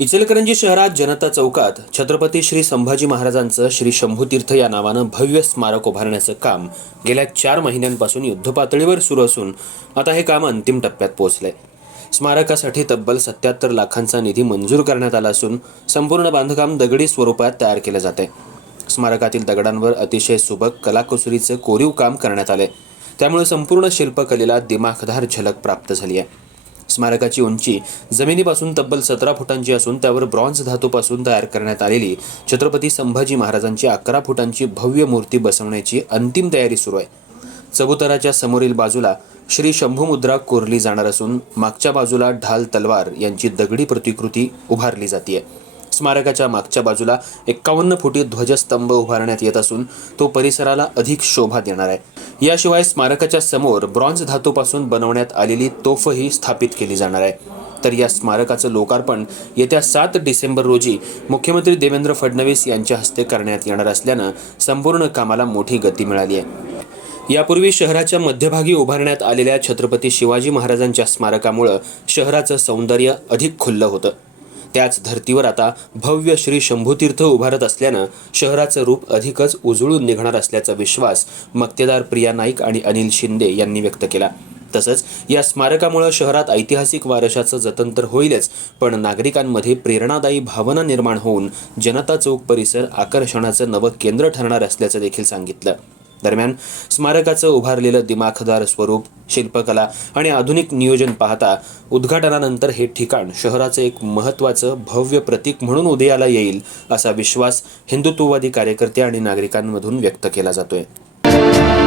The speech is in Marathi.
इचलकरंजी शहरात जनता चौकात छत्रपती श्री संभाजी महाराजांचं श्री शंभूतीर्थ या नावानं भव्य स्मारक उभारण्याचं काम गेल्या चार महिन्यांपासून युद्धपातळीवर सुरू असून आता हे काम अंतिम टप्प्यात पोहोचलंय. स्मारकासाठी तब्बल सत्याहत्तर लाखांचा निधी मंजूर करण्यात आला असून संपूर्ण बांधकाम दगडी स्वरूपात तयार केलं जाते आहे स्मारकातील दगडांवर अतिशय सुबक कलाकुसरीचं कोरीव काम करण्यात आलंय. त्यामुळे संपूर्ण शिल्पकलेला दिमाखदार झलक प्राप्त झाली आहे स्मारकाची उंची जमिनीपासून तब्बल सतरा फुटांची असून त्यावर ब्रॉन्झ धातूपासून तयार करण्यात आलेली छत्रपती संभाजी महाराजांची अकरा फुटांची भव्य मूर्ती बसवण्याची अंतिम तयारी सुरू आहे. चबुतराच्या समोरील बाजूला श्री शंभू मुद्रा कोरली जाणार असून मागच्या बाजूला ढाल तलवार यांची दगडी प्रतिकृती उभारली जाते स्मारकाच्या मागच्या बाजूला एक्कावन्न फुटी ध्वजस्तंभ उभारण्यात येत असून तो परिसराला अधिक शोभा देणार आहे. याशिवाय स्मारकाच्या समोर ब्रॉन्झ धातूपासून बनवण्यात आलेली तोफही स्थापित केली जाणार आहे. तर या स्मारकाचं लोकार्पण येत्या सात डिसेंबर रोजी मुख्यमंत्री देवेंद्र फडणवीस यांच्या हस्ते करण्यात येणार असल्यानं संपूर्ण कामाला मोठी गती मिळाली आहे. यापूर्वी शहराच्या मध्यभागी उभारण्यात आलेल्या छत्रपती शिवाजी महाराजांच्या स्मारकामुळं शहराचं सौंदर्य अधिक खुल्लं होतं. त्याच धर्तीवर आता भव्य श्री शंभूतीर्थ उभारत असल्यानं शहराचं रूप अधिकच उजळून निघणार असल्याचा विश्वास मक्तेदार प्रिया नाईक आणि अनिल शिंदे यांनी व्यक्त केला. तसंच या स्मारकामुळं शहरात ऐतिहासिक वारशाचं जतन तर होईलच पण नागरिकांमध्ये प्रेरणादायी भावना निर्माण होऊन जनता चौक परिसर आकर्षणाचं नवं केंद्र ठरणार असल्याचं देखील सांगितलं. दरम्यान स्मारकाचं उभारलेलं दिमाखदार स्वरूप शिल्पकला आणि आधुनिक नियोजन पाहता उद्घाटनानंतर हे ठिकाण शहराचं एक महत्त्वाचं भव्य प्रतीक म्हणून उदयाला येईल असा विश्वास हिंदुत्ववादी कार्यकर्ते आणि नागरिकांमधून व्यक्त केला जातोय.